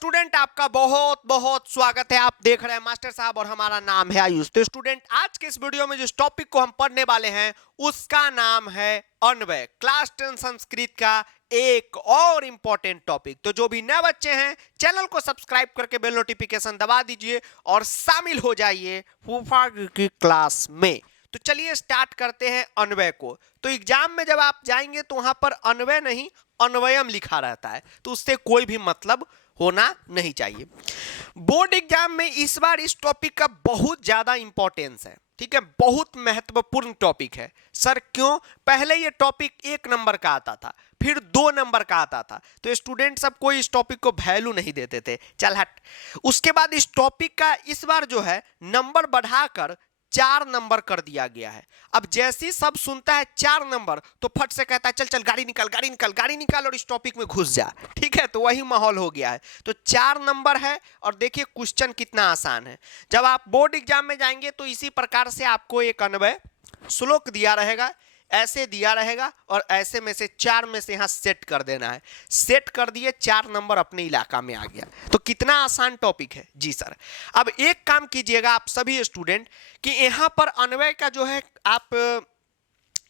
Student आपका बहुत बहुत स्वागत है। आप देख रहे हैं मास्टर साहब और हमारा नाम है आयुष। तो स्टूडेंट आज के इस वीडियो में जिस टॉपिक को हम पढ़ने वाले हैं उसका नाम है अन्वय। क्लास 10 संस्कृत का एक और इंपॉर्टेंट टॉपिक। तो जो भी नए बच्चे हैं चैनल को सब्सक्राइब करके बेल नोटिफिकेशन दबा दीजिए और शामिल हो जाइए फूफा की क्लास में। तो चलिए स्टार्ट करते हैं अन्वय को। तो एग्जाम में जब आप जाएंगे तो वहां पर अन्वय नहीं अन्वयम लिखा रहता है, तो उससे कोई भी मतलब होना नहीं चाहिए। बोर्ड एग्जाम में इस बार इस टॉपिक का बहुत ज्यादा इंपॉर्टेंस है, ठीक है, बहुत महत्वपूर्ण टॉपिक है। सर क्यों? पहले ये टॉपिक 1 नंबर का आता था, फिर 2 नंबर का आता था, तो स्टूडेंट सब कोई इस टॉपिक को वैल्यू नहीं देते थे, चल हट। उसके बाद इस टॉपिक का इस बार जो है नंबर बढ़ाकर 4 नंबर कर दिया गया है। अब जैसे सब सुनता है 4 नंबर तो फट से कहता है चल चल गाड़ी निकाल गाड़ी निकाल गाड़ी निकाल और इस टॉपिक में घुस जा, ठीक है। तो वही माहौल हो गया है। तो 4 नंबर है और देखिए क्वेश्चन कितना आसान है। जब आप बोर्ड एग्जाम में जाएंगे तो इसी प्रकार से आपको एक अन्वय श्लोक दिया रहेगा, ऐसे दिया रहेगा और ऐसे में से 4 में से यहां सेट कर देना है। सेट कर दिए, 4 नंबर अपने इलाका में आ गया। तो कितना आसान टॉपिक है जी सर। अब एक काम कीजिएगा आप सभी स्टूडेंट कि यहां पर अन्वय का जो है आप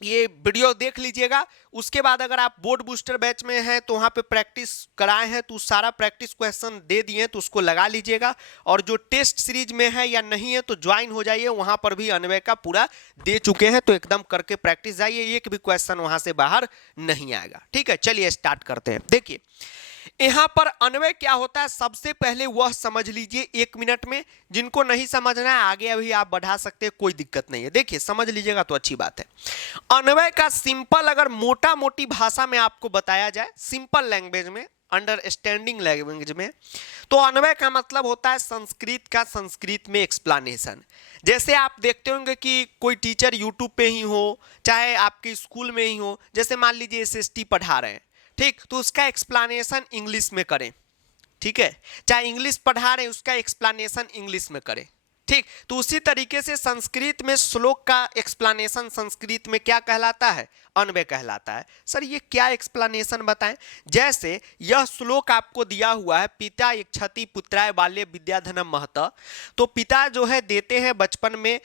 ये वीडियो देख लीजिएगा। उसके बाद अगर आप बोर्ड बूस्टर बैच में हैं तो वहाँ पे प्रैक्टिस कराए हैं तो सारा प्रैक्टिस क्वेश्चन दे दिए तो उसको लगा लीजिएगा। और जो टेस्ट सीरीज में है या नहीं है तो ज्वाइन हो जाइए, वहाँ पर भी अन्वय का पूरा दे चुके हैं, तो एकदम करके प्रैक्टिस जाइए, एक भी क्वेश्चन वहाँ से बाहर नहीं आएगा, ठीक है। चलिए स्टार्ट करते हैं। देखिए यहां पर अन्वय क्या होता है सबसे पहले वह समझ लीजिए 1 मिनट में। जिनको नहीं समझना है आगे अभी आप बढ़ा सकते हैं, कोई दिक्कत नहीं है। देखिए समझ लीजिएगा तो अच्छी बात है। अन्वय का सिंपल अगर मोटा मोटी भाषा में आपको बताया जाए, सिंपल लैंग्वेज में, अंडरस्टैंडिंग लैंग्वेज में, तो अन्वय का मतलब होता है संस्कृत का संस्कृत में एक्सप्लेनेशन। जैसे आप देखते होंगे कि कोई टीचर यूट्यूब पे ही हो चाहे आपके स्कूल में ही हो, जैसे मान लीजिए एसएसटी पढ़ा रहे हैं, ठीक, तो उसका एक्सप्लेनेशन इंग्लिश में करें, ठीक है। चाहे इंग्लिश पढ़ा रहे हैं उसका एक्सप्लेनेशन इंग्लिश में करें, ठीक। तो उसी तरीके से संस्कृत में श्लोक का एक्सप्लेनेशन संस्कृत में क्या कहलाता है? अन्वय कहलाता है। सर ये क्या एक्सप्लेनेशन बताएं? जैसे यह श्लोक आपको दिया हुआ है, पिता इच्छति पुत्राय बाल्ये विद्याधनम महत। तो पिता जो है देते हैं बचपन में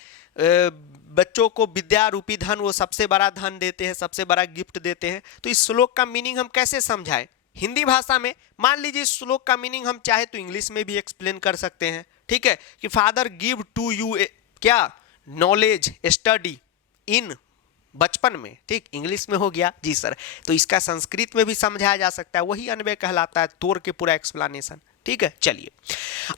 बच्चों को विद्या रूपी धन, वो सबसे बड़ा धन देते हैं, सबसे बड़ा गिफ्ट देते हैं। तो इस श्लोक का मीनिंग हम कैसे समझाएं हिंदी भाषा में? मान लीजिए इस श्लोक का मीनिंग हम चाहे तो इंग्लिश में भी एक्सप्लेन कर सकते हैं, ठीक है, कि फादर गिव टू यू क्या नॉलेज स्टडी इन बचपन में, ठीक, इंग्लिश में हो गया जी सर। तो इसका संस्कृत में भी समझाया जा सकता है, वही अन्वय कहलाता है, तोड़ के पूरा एक्सप्लेनेशन, ठीक है। चलिए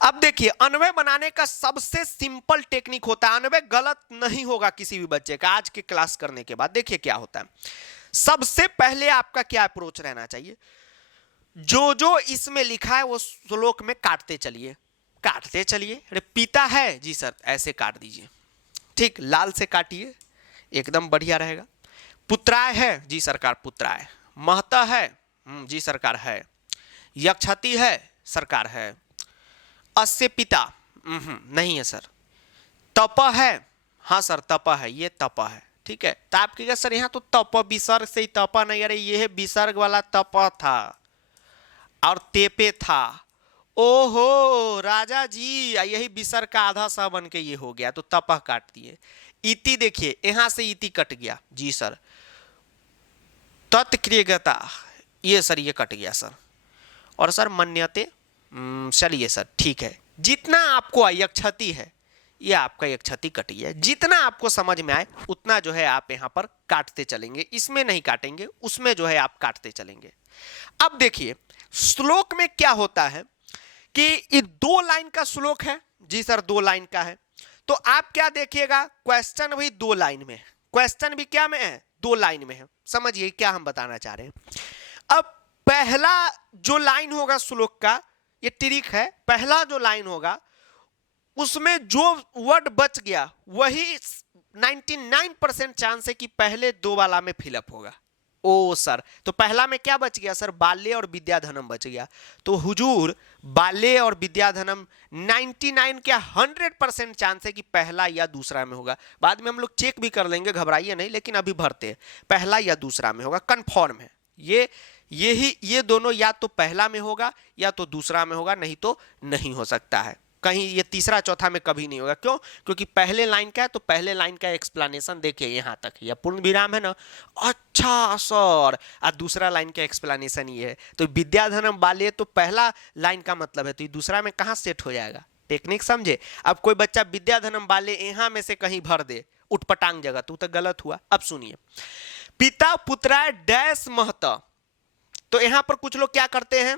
अब देखिए अन्वय बनाने का सबसे सिंपल टेक्निक होता है। अन्वय गलत नहीं होगा किसी भी बच्चे का आज के क्लास करने के बाद। देखिए क्या होता है, सबसे पहले आपका क्या अप्रोच रहना चाहिए, जो जो इसमें लिखा है वो श्लोक में काटते चलिए, काटते चलिए। अरे पिता है जी सर, ऐसे काट दीजिए, ठीक, लाल से काटिए, एकदम बढ़िया रहेगा। पुत्राय है जी सरकार, पुत्राय। महता है जी सरकार है। यक्षति है सरकार है। अस्य पिता नहीं है सर। तप है, हाँ सर तप है, ये तप है, ठीक है। तो आप कहिएगा सर यहाँ तो तप विसर्ग से ही तप नहीं, अरे ये है विसर्ग वाला तप था और तेपे था। ओहो राजा जी, यही विसर्ग का आधा सा बन के ये हो गया, तो तपह काट दिए। इति देखिए यहां से इति कट गया जी सर। तत्क्रियगता, ये सर ये कट गया सर। और सर मन्यते, चलिए सर ठीक है। जितना आपको यक्षति है ये आपका यक्षति कट गया। जितना आपको समझ में आए उतना जो है आप यहाँ पर काटते चलेंगे, इसमें नहीं काटेंगे, उसमें जो है आप काटते चलेंगे। अब देखिए श्लोक में क्या होता है कि ये 2 लाइन का श्लोक है जी सर, 2 लाइन का है। तो आप क्या देखिएगा, क्वेश्चन भी 2 लाइन में है, क्वेश्चन भी क्या में है, 2 लाइन में है। समझिए क्या हम बताना चाह रहे हैं। अब पहला जो लाइन होगा श्लोक का, ये ट्रिक है, पहला जो लाइन होगा उसमें जो वर्ड बच गया वही 99% चांस है कि पहले 2 वाला में फिलअप होगा। ओ सर, तो पहला में क्या बच गया सर, बाल्य और विद्याधनम बच गया। तो हुजूर बाल्य और विद्याधनम 99 क्या 100% चांस है कि पहला या दूसरा में होगा। बाद में हम लोग चेक भी कर लेंगे, घबराइए नहीं, लेकिन अभी भरते हैं, पहला या दूसरा में होगा, कंफर्म है। ये ये दोनों या तो पहला में होगा या तो दूसरा में होगा, नहीं तो नहीं हो सकता है। कहीं ये तीसरा चौथा में कभी नहीं होगा। क्यों? क्योंकि पहले लाइन का है तो पहले लाइन का एक्सप्लेनेशन देखिए यहां तक, यह पूर्ण विराम है ना। अच्छा सर, और दूसरा लाइन का एक्सप्लेनेशन ये है, तो विद्याधनम बाल्ये तो पहला लाइन का मतलब है, तो ये दूसरा में कहां सेट हो जाएगा? टेक्निक समझे? अब कोई बच्चा विद्याधनम बाल्ये यहां में से कहीं भर दे उटपटांग जगह, तो गलत हुआ। अब सुनिए, पिता पुत्राय डैश महत, तो यहां पर कुछ लोग क्या करते हैं,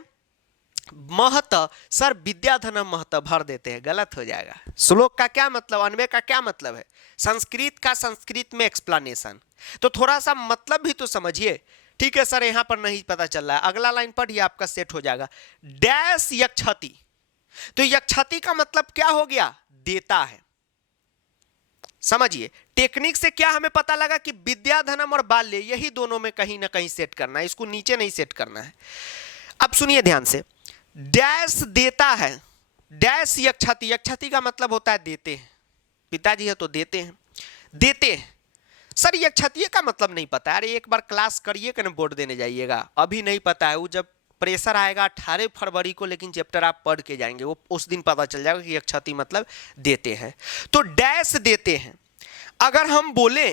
महत सर विद्याधनम महत भर देते हैं, गलत हो जाएगा। श्लोक का क्या मतलब, अन्वय का क्या मतलब है? संस्कृत का संस्कृत में एक्सप्लेनेशन, तो थोड़ा सा मतलब भी तो समझिए। ठीक है सर, यहां पर नहीं पता चल रहा है, अगला लाइन पढ़िए आपका सेट हो जाएगा। डैश यक्षति, तो यक्षति का मतलब क्या हो गया? देता है। समझिए टेक्निक से क्या हमें पता लगा कि विद्याधनम और बाल्य यही दोनों में कहीं ना कहीं सेट करना है, इसको नीचे नहीं सेट करना है। अब सुनिए ध्यान से, डैश देता है, डैश यक्षति, यक्षति का मतलब होता है देते हैं, पिताजी है तो देते हैं, देते हैं। सर यक्षति का मतलब नहीं पता, अरे एक बार क्लास करिए कि ना, बोर्ड देने जाइएगा, अभी नहीं पता है, वो जब प्रेशर आएगा 18 फरवरी को, लेकिन चैप्टर आप पढ़ के जाएंगे, वो उस दिन पता चल जाएगा कि यक्षति मतलब देते हैं। तो डैश देते हैं, अगर हम बोले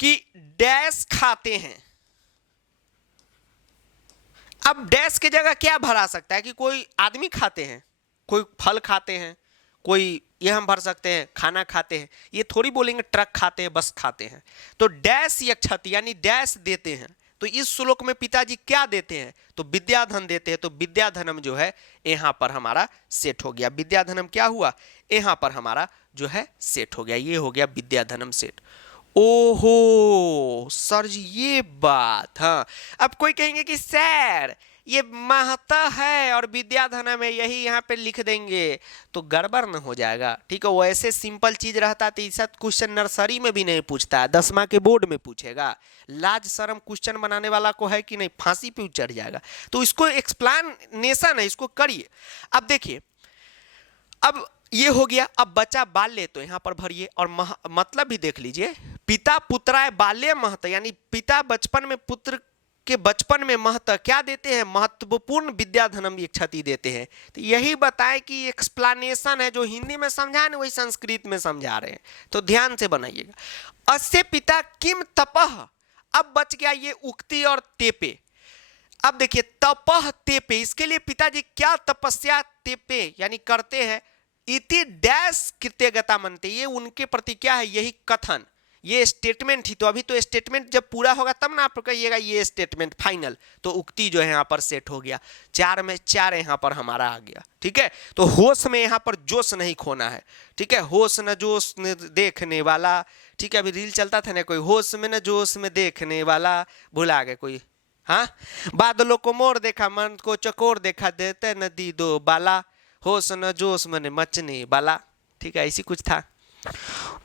कि डैश खाते हैं, अब डैश की जगह क्या भरा सकता है कि कोई आदमी खाते हैं, कोई फल खाते हैं, कोई ये हम भर सकते हैं खाना खाते हैं, ये थोड़ी बोलेंगे ट्रक खाते हैं, बस खाते हैं। तो डैश यक्षति यानी डैश देते हैं, तो इस श्लोक में पिताजी क्या देते हैं? तो विद्याधन देते हैं, तो विद्याधनम जो है यहां पर हमारा सेट हो गया। विद्याधनम क्या हुआ? यहां पर हमारा जो है सेट हो गया, ये हो गया विद्याधनम सेट। ओहो सर जी ये बात, हाँ। अब कोई कहेंगे कि सर ये महता है और विद्याधनम है, यही यहाँ पे लिख देंगे तो गड़बड़ न हो जाएगा। ठीक है, वो ऐसे सिंपल चीज रहता तो ऐसा क्वेश्चन नर्सरी में भी नहीं पूछता है, 10वीं के बोर्ड में पूछेगा। लाज शर्म क्वेश्चन बनाने वाला को है कि नहीं, फांसी पे चढ़ जाएगा। तो इसको एक्सप्लेनेशन है, इसको करिए। अब देखिए, अब ये हो गया, अब बचा बाल्य, तो यहां पर भरिए और मतलब भी देख लीजिए, पिता पुत्राय बाल्य महत, यानी पिता बचपन में पुत्र के बचपन में महत क्या देते हैं? महत्वपूर्ण विद्याधनम यक्षति देते हैं। तो यही बताएं कि एक्सप्लेनेशन है, जो हिंदी में समझा ना वही संस्कृत में समझा रहे हैं, तो ध्यान से बनाइएगा। अस्य पिता किम तपह, अब बच गया ये उक्ति और तेपे। अब देखिए तपह तेपे, इसके लिए पिताजी क्या तपस्या तेपे यानी करते हैं। इति डैश कृत्यगता मनते, ये उनके प्रति क्या है? यही कथन, ये स्टेटमेंट ही। तो अभी तो स्टेटमेंट जब पूरा होगा तब ना आप कहिएगा ये स्टेटमेंट फाइनल। तो उक्ति जो है यहाँ पर सेट हो गया, 4 में 4 यहाँ पर हमारा आ गया। ठीक है, तो होश में यहाँ पर जोश नहीं खोना है। ठीक है, होश न जोश न देखने वाला। ठीक है, अभी रील चलता था ना, कोई होश में न जोश में देखने वाला, भुला गए कोई। हाँ, बादलों को मोर देखा, मन को चकोर देखा, देते नदी दो बाला, होश न जोश मने मचने वाला। ठीक है, ऐसी कुछ था।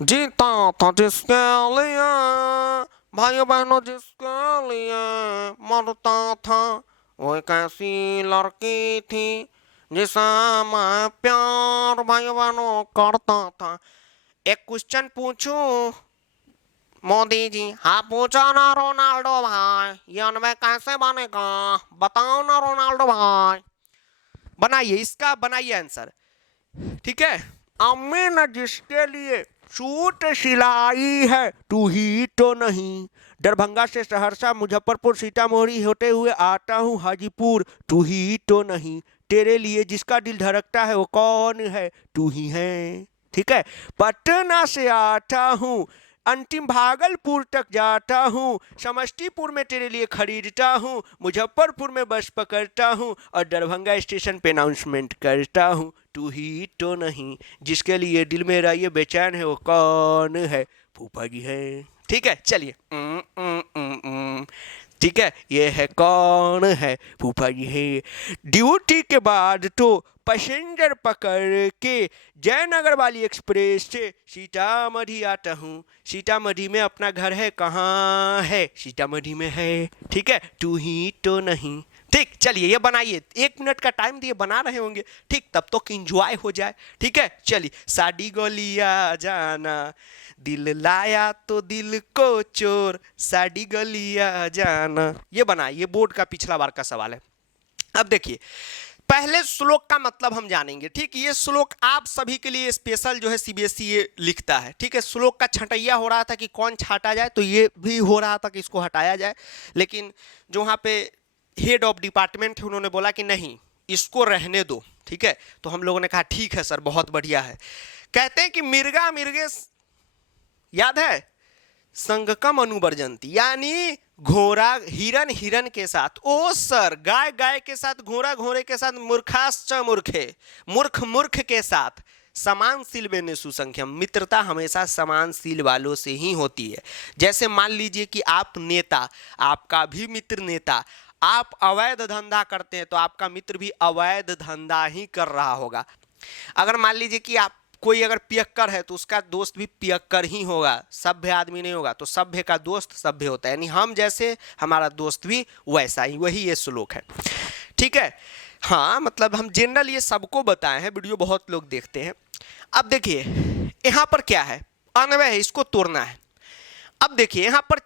जीता था जिसके लिए, भाई बहनों जिसके लिए, मरता था वो एक ऐसी लड़की थी जिसे मैं प्यार भाई बहनों करता था। एक क्वेश्चन पूछूं मोदी जी? हाँ पूछो ना रोनाल्डो भाई, ये अनवय कैसे बनेगा बताओ ना रोनाल्डो भाई। बनाइए इसका, बनाइए आंसर। ठीक है, अम्मी ने जिसके लिए सूट सिलाई है तू ही तो नहीं, दरभंगा से सहरसा मुजफ्फरपुर सीतामढ़ी होते हुए आता हूँ हाजीपुर, तू ही तो नहीं, तेरे लिए जिसका दिल धड़कता है वो कौन है? तू ही है। ठीक है, पटना से आता हूँ अंतिम भागलपुर तक जाता हूँ, समस्तीपुर में तेरे लिए खरीदता हूँ, मुजफ्फरपुर में बस पकड़ता हूँ और दरभंगा स्टेशन पे अनाउंसमेंट करता हूँ, तू ही तो नहीं, जिसके लिए दिल मेरा ये बेचैन है वो कौन है? फूफा जी है। ठीक है, चलिए ठीक है, ये है कौन है? फूफा जी है। ड्यूटी के बाद तो पैसेंजर पकड़ के जयनगर वाली एक्सप्रेस से सीतामढ़ी आता हूँ, सीतामढ़ी में अपना घर है, कहाँ है? सीतामढ़ी में है। ठीक है, तू ही तो नहीं, ठीक, चलिए ये बनाइए, 1 मिनट का टाइम दिए, बना रहे होंगे, ठीक, तब तो इंजॉय हो जाए। ठीक है, चलिए। साड़ी गलिया जाना, दिल लाया तो दिल को चोर, साड़ी गलिया जाना, ये बनाइए, बोर्ड का पिछला बार का सवाल है। अब देखिए, पहले श्लोक का मतलब हम जानेंगे। ठीक, ये श्लोक आप सभी के लिए स्पेशल जो है सीबीएसई ये लिखता है। ठीक है, श्लोक का छटैया हो रहा था कि कौन छाटा जाए, तो ये भी हो रहा था कि इसको हटाया जाए, लेकिन जो वहाँ पे हेड ऑफ डिपार्टमेंट है उन्होंने बोला कि नहीं, इसको रहने दो। ठीक है, तो हम लोगों ने कहा ठीक है सर, बहुत बढ़िया है। कहते हैं कि मिर्गा मिर्गे, याद है, संगकम अनुवर्जंती, यानी घोड़ा हिरन हिरन के साथ, ओ सर, गाय गाय के साथ, घोड़ा घोड़े के साथ, मूर्खाश्च मूर्खे, मूर्ख मूर्ख के साथ, समानशील बेने सुसंख्यम, मित्रता हमेशा समानशील वालों से ही होती है। जैसे मान लीजिए कि आप नेता, आपका भी मित्र नेता, आप अवैध धंधा करते हैं तो आपका मित्र भी अवैध धंधा ही कर रहा होगा। अगर मान लीजिए कि आप कोई अगर पियक्कर है तो उसका दोस्त भी पियक्कर ही होगा, सभ्य आदमी नहीं होगा, तो सभ्य का दोस्त सभ्य होता है, यानी हम जैसे हमारा दोस्त भी वैसा ही, वही ये श्लोक है। ठीक है, हाँ, मतलब हम जनरल ये सबको बताए हैं, वीडियो बहुत लोग देखते हैं। अब देखिए यहाँ पर क्या है, अन्वय है, इसको तोड़ना है। अब देखिए यहाँ पर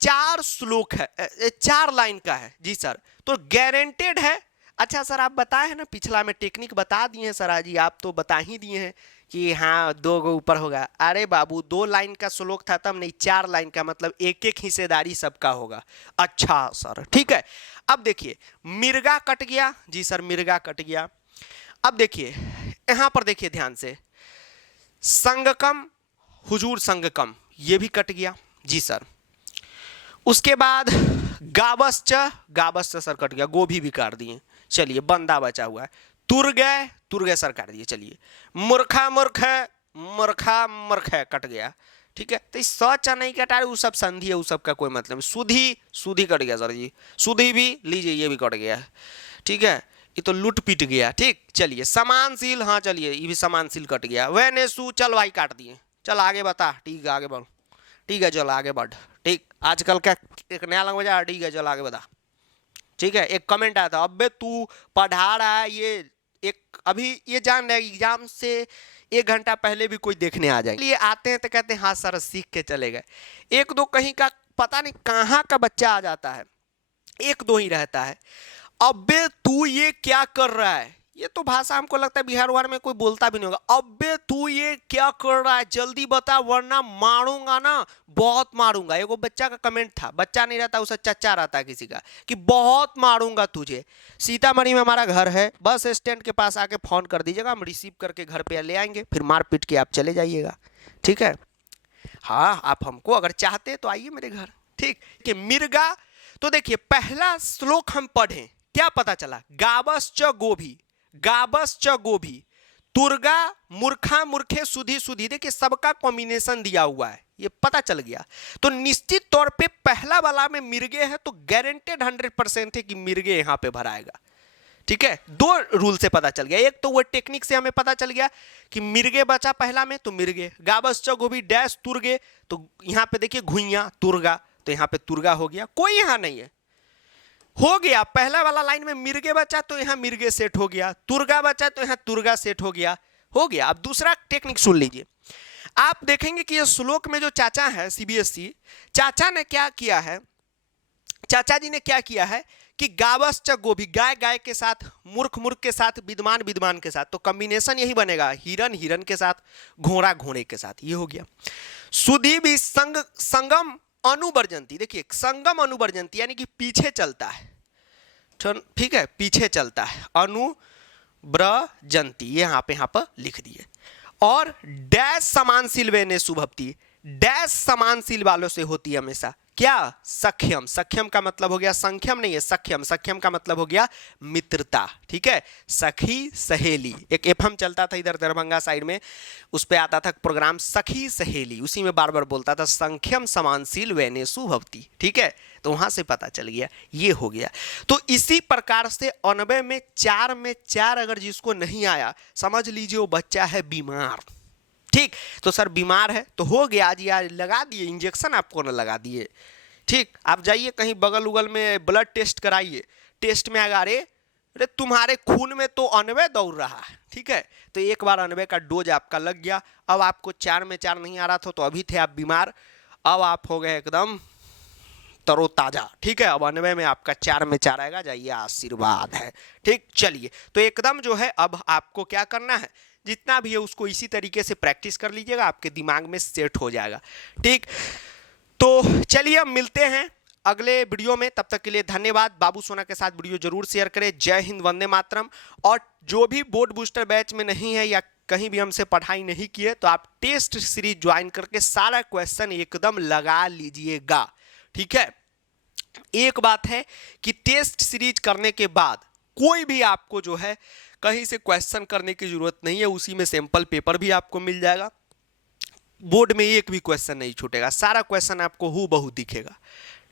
4 श्लोक है, 4 लाइन का है जी सर, तो गारंटेड है। अच्छा सर, आप बताए हैं ना, पिछला में टेक्निक बता दिए हैं सर, जी आप तो बता ही दिए हैं कि हाँ 2 गो ऊपर होगा। अरे बाबू, 2 लाइन का श्लोक था तब नहीं, 4 लाइन का, मतलब एक एक हिस्सेदारी सबका होगा। अच्छा सर, ठीक है। अब देखिए मिर्गा कट गया जी सर, मिर्गा कट गया। अब देखिए यहाँ पर देखिए ध्यान से, संगकम, हुजूर संगकम, ये भी कट गया जी सर। उसके बाद गावश्च, गावश्च सर कट गया, गोभी भी काट दिए। चलिए, बंदा बचा हुआ है, तुर्गय सर काट दिए। चलिए, मूर्खा मूर्ख, मूर्खा मूर्ख कट गया। ठीक है, तो सच नहीं कटा, वो सब संधि है, वो सब का कोई मतलब। सुधी, सुधी कट गया सर जी, सुधी भी लीजिए, ये भी कट गया। ठीक है, ये तो लुट पिट गया। ठीक, चलिए, समानशील, हाँ चलिए, ये भी समानशील कट गया। वेनेसु, चल भाई काट दिए, चल आगे बता। ठीक है, आगे बढ़, ठीक है, चल आगे बढ़। ठीक, आजकल का एक नया लैंग्वेज है, ठीक है, चल आगे बता। ठीक है, एक कमेंट आया था, अबे तू पढ़ा रहा है, ये एक अभी ये जान रहा है एग्जाम से 1 घंटा पहले भी कोई देखने आ जाएंगे, लिए आते हैं तो कहते हैं हाँ सर सीख के चले गए। 1-2 कहीं का पता नहीं कहाँ का बच्चा आ जाता है, 1-2 ही रहता है, अबे तू ये क्या कर रहा है। ये तो भाषा हमको लगता है बिहार वार में कोई बोलता भी नहीं होगा। अबे तू ये क्या कर रहा है, जल्दी बता वरना मारूंगा ना, बहुत मारूंगा। एगो बच्चा का कमेंट था, बच्चा नहीं रहता उसे चच्चा रहता किसी का, कि बहुत मारूंगा तुझे। सीतामढ़ी में हमारा घर है, बस स्टैंड के पास आके फोन कर दीजिएगा, हम रिसीव करके घर पे ले आएंगे, फिर मार पीट के आप चले जाइएगा। ठीक है, हाँ, आप हमको अगर चाहते तो आइए मेरे घर। ठीक, कि मिर्गा, तो देखिए पहला श्लोक हम पढ़े, क्या पता चला, गावश्च गोभी, गावश्च गोभी, तुर्गा, मूर्खा मूर्खे, सुधी सुधी, देखिए सबका कॉम्बिनेशन दिया हुआ है, ये पता चल गया। तो निश्चित तौर पे पहला वाला में मिर्गे है, तो गारंटेड 100% है कि मिर्गे यहां पे भराएगा। ठीक है, 2 रूल से पता चल गया। एक तो वो टेक्निक से हमें पता चल गया कि मिर्गे बचा पहला में, तो मिर्गे, गावश्च गोभी डैश तुर्गे, तो यहां पे देखिए घुइया तुर्गा, तो यहां पे तुर्गा हो गया, कोई यहां नहीं है, हो गया। पहला वाला लाइन में मिर्गे बचा तो यहां मिर्गे सेट हो गया, तुर्गा बचा तो यहां तुर्गा सेट हो गया, हो गया। अब दूसरा टेक्निक सुन लीजिए, आप देखेंगे कि ये श्लोक में जो चाचा है सीबीएसई, चाचा ने क्या किया है, चाचा जी ने क्या किया है कि गावश्च गोभी, गाय गाय के साथ, मूर्ख मूर्ख के साथ, विद्वान विद्वान के साथ, तो कॉम्बिनेशन यही बनेगा, हिरन हिरन के साथ, घोड़ा घोड़े के साथ, ये हो गया। सुधी भी संगम अनुवर्जंती, देखिए संगम अनुवर्जंती यानी कि पीछे चलता है। ठीक है, पीछे चलता है, अनुव्रजंती, ये यहाँ पर लिख दिए। और डैश समानशील वेने सुभवती, डैश समानशील वालों से होती है हमेशा, क्या, सख्यम, सख्यम का मतलब हो गया, संख्यम नहीं है, सख्यम, सख्यम का मतलब हो गया मित्रता। ठीक है, सखी सहेली, एक एफएम चलता था इधर दरभंगा साइड में, उस पे आता था प्रोग्राम सखी सहेली, उसी में बार बार बोलता था संख्यम समानशील वेनेसु भवती। ठीक है, तो वहां से पता चल गया, ये हो गया। तो इसी प्रकार से 90 में 4 में 4 अगर जिसको नहीं आया, समझ लीजिए वो बच्चा है बीमार। ठीक, तो सर बीमार है तो हो गया जी, यार लगा दिए इंजेक्शन, आपको ना लगा दिए। ठीक, आप जाइए कहीं बगल उगल में ब्लड टेस्ट कराइए, टेस्ट में आएगा, अरे तुम्हारे खून में तो अनवे दौड़ रहा है, ठीक है। तो एक बार अनवे का डोज आपका लग गया, अब आपको 4 में 4 नहीं आ रहा था तो अभी थे आप बीमार, अब आप हो गए एकदम तरोताजा, ठीक है। अब 90 में आपका 4 में 4 आएगा, जाइए आशीर्वाद है, ठीक। चलिए, तो एकदम जो है अब आपको क्या करना है, जितना भी है उसको इसी तरीके से प्रैक्टिस कर लीजिएगा, आपके दिमाग में सेट हो जाएगा, ठीक। तो चलिए अब मिलते हैं अगले वीडियो में, तब तक के लिए धन्यवाद। बाबू सोना के साथ वीडियो जरूर शेयर करें। जय हिंद, वंदे मातरम। और जो भी बोर्ड बूस्टर बैच में नहीं है या कहीं भी हमसे पढ़ाई नहीं की है, तो आप टेस्ट सीरीज ज्वाइन करके सारा क्वेश्चन एकदम लगा लीजिएगा, ठीक है। एक बात है कि टेस्ट सीरीज करने के बाद कोई भी आपको जो है कहीं से क्वेश्चन करने की जरूरत नहीं है, उसी में सैंपल पेपर भी आपको मिल जाएगा, बोर्ड में एक भी क्वेश्चन नहीं छूटेगा, सारा क्वेश्चन आपको हूबहू दिखेगा,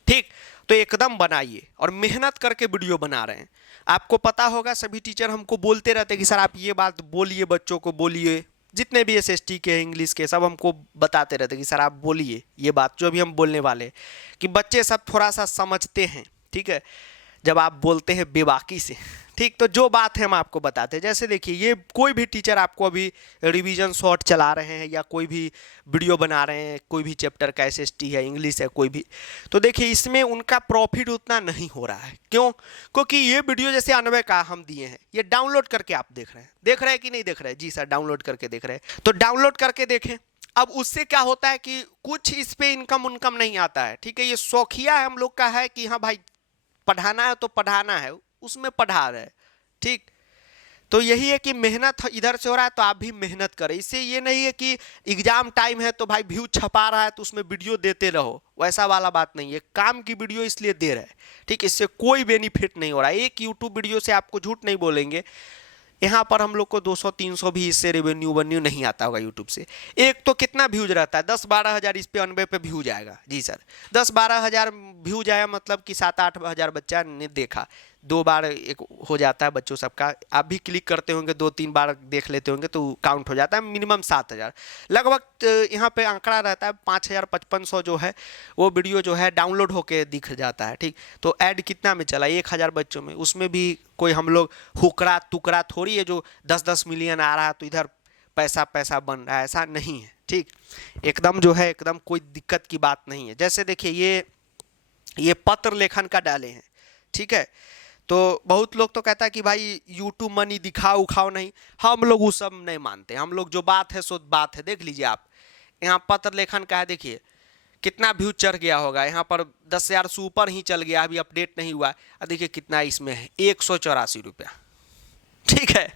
ठीक। तो एकदम बनाइए और मेहनत करके वीडियो बना रहे हैं। आपको पता होगा सभी टीचर हमको बोलते रहते हैं कि सर आप ये बात बोलिए, बच्चों को बोलिए, जितने भी एसएसटी के इंग्लिश के सब हमको बताते रहते हैं कि सर आप बोलिए ये बात जो भी हम बोलने वाले हैं, कि बच्चे सब थोड़ा सा समझते हैं, ठीक है, जब आप बोलते हैं बेबाकी से, ठीक। तो जो बात है हम आपको बताते हैं। जैसे देखिए, ये कोई भी टीचर आपको अभी रिवीजन शॉर्ट चला रहे हैं या कोई भी वीडियो बना रहे हैं, कोई भी चैप्टर का एसएसटी है, इंग्लिश है, कोई भी, तो देखिए इसमें उनका प्रॉफिट उतना नहीं हो रहा है। क्यों? क्योंकि ये वीडियो जैसे 90 का हम दिए हैं, ये डाउनलोड करके आप देख रहे हैं कि नहीं देख रहे हैं? जी सर, डाउनलोड करके देख रहे हैं। तो डाउनलोड करके देखें। अब उससे क्या होता है कि कुछ इस पे इनकम नहीं आता है, ठीक है। ये शौकिया हम लोग का है कि हाँ भाई पढ़ाना है तो पढ़ाना है, उसमें पढ़ा रहे, ठीक। तो यही है कि मेहनत इधर से हो रहा है तो आप भी मेहनत करें। इससे ये नहीं है कि एग्जाम टाइम है तो भाई व्यू छपा रहा है तो उसमें वीडियो देते रहो, वैसा वाला बात नहीं है। काम की वीडियो इसलिए दे रहे हैं, ठीक। इससे कोई बेनिफिट नहीं हो रहा है। एक यूट्यूब वीडियो से आपको झूठ नहीं बोलेंगे, यहाँ पर हम लोग को 200-300 भी इससे रेवेन्यू नहीं आता होगा यूट्यूब से। एक तो कितना व्यूज रहता है, 10-12 हज़ार, इस पे 90 पे व्यूज आएगा। जी सर, 10-12 हज़ार व्यूज आया मतलब कि 7-8 हज़ार बच्चा ने देखा, 2 बार एक हो जाता है बच्चों सबका। आप भी क्लिक करते होंगे, 2-3 बार देख लेते होंगे तो काउंट हो जाता है, मिनिमम 7 हज़ार लगभग यहाँ पे आंकड़ा रहता है। 5,000-5,500 जो है वो वीडियो जो है डाउनलोड होके दिख जाता है, ठीक। तो ऐड कितना में चला, 1,000 बच्चों में, उसमें भी कोई हम लोग हुकरा तुकरा थोड़ी है जो 10-10 मिलियन आ रहा है तो इधर पैसा बन रहा है, ऐसा नहीं है, ठीक। एकदम जो है एकदम कोई दिक्कत की बात नहीं है। जैसे देखिए ये पत्र लेखन का डाले हैं, ठीक है। तो बहुत लोग तो कहता है कि भाई यूट्यूब मनी दिखाओ उखाओ नहीं, हम लोग वो सब नहीं मानते। हम लोग जो बात है सो बात है। देख लीजिए आप, यहाँ पत्र लेखन का है, देखिए कितना व्यू चढ़ गया होगा, यहाँ पर 10,000 से ऊपर ही चल गया, अभी अपडेट नहीं हुआ। और देखिए कितना इसमें है, 184 रुपया, ठीक है,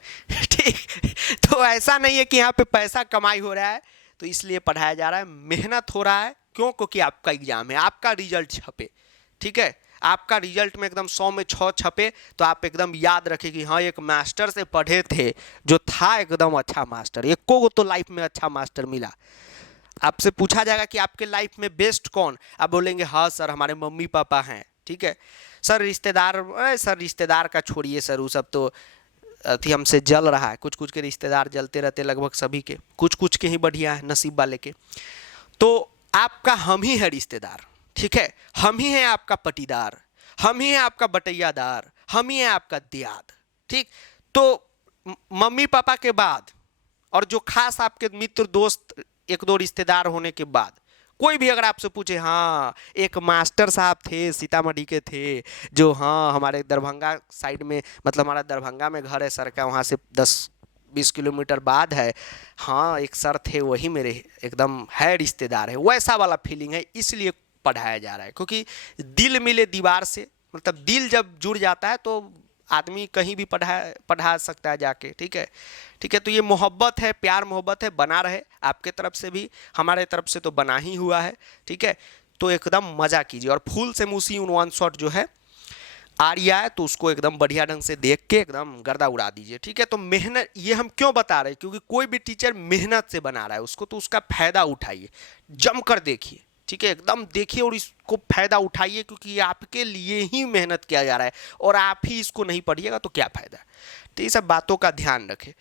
ठीक। तो ऐसा नहीं है कि यहाँ पे पैसा कमाई हो रहा है तो इसलिए पढ़ाया जा रहा है, मेहनत हो रहा है। क्यों? क्योंकि आपका एग्जाम है, आपका रिजल्ट छपे, ठीक है। आपका रिजल्ट में एकदम 100 में 6 छपे तो आप एकदम याद रखें कि हाँ एक मास्टर से पढ़े थे जो था एकदम अच्छा मास्टर, एको को तो लाइफ में अच्छा मास्टर मिला। आपसे पूछा जाएगा कि आपके लाइफ में बेस्ट कौन, आप बोलेंगे हाँ सर हमारे मम्मी पापा हैं, ठीक है। सर रिश्तेदार, सर रिश्तेदार का छोड़िए सर, वो सब तो अथी हमसे जल रहा है। कुछ कुछ के रिश्तेदार जलते रहते, लगभग सभी के, कुछ कुछ के ही बढ़िया है नसीब वाले के। तो आपका हम ही है रिश्तेदार, ठीक है। हम ही हैं आपका पटीदार, हम ही हैं आपका बटैयादार, हम ही हैं आपका दियाद, ठीक। तो मम्मी पापा के बाद और जो खास आपके मित्र दोस्त 1-2 रिश्तेदार होने के बाद कोई भी अगर आपसे पूछे, हाँ एक मास्टर साहब थे सीतामढ़ी के थे जो हाँ हमारे दरभंगा साइड में, मतलब हमारा दरभंगा में घर है सर का, वहाँ से 10-20 किलोमीटर बाद है, हाँ एक सर थे वही मेरे एकदम है रिश्तेदार है, वैसा वाला फीलिंग है। इसलिए पढ़ाया जा रहा है क्योंकि दिल मिले दीवार से, मतलब दिल जब जुड़ जाता है तो आदमी कहीं भी पढ़ा सकता है जाके, ठीक है, ठीक है। तो ये मोहब्बत है, प्यार मोहब्बत है, बना रहे आपके तरफ से भी, हमारे तरफ से तो बना ही हुआ है, ठीक है। तो एकदम मज़ा कीजिए और फुल से मूसी वन शॉट जो है आ रहा है तो उसको एकदम बढ़िया ढंग से देख के एकदम गर्दा उड़ा दीजिए, ठीक है। तो मेहनत, ये हम क्यों बता रहे हैं, क्योंकि कोई भी टीचर मेहनत से बना रहा है उसको, तो उसका फायदा उठाइए, जमकर देखिए, ठीक है, एकदम देखिए और इसको फायदा उठाइए, क्योंकि ये आपके लिए ही मेहनत किया जा रहा है और आप ही इसको नहीं पढ़िएगा तो क्या फायदा। तो ये सब बातों का ध्यान रखें।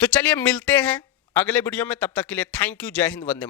तो चलिए मिलते हैं अगले वीडियो में, तब तक के लिए थैंक यू, जय हिंद, वंदे मातरम।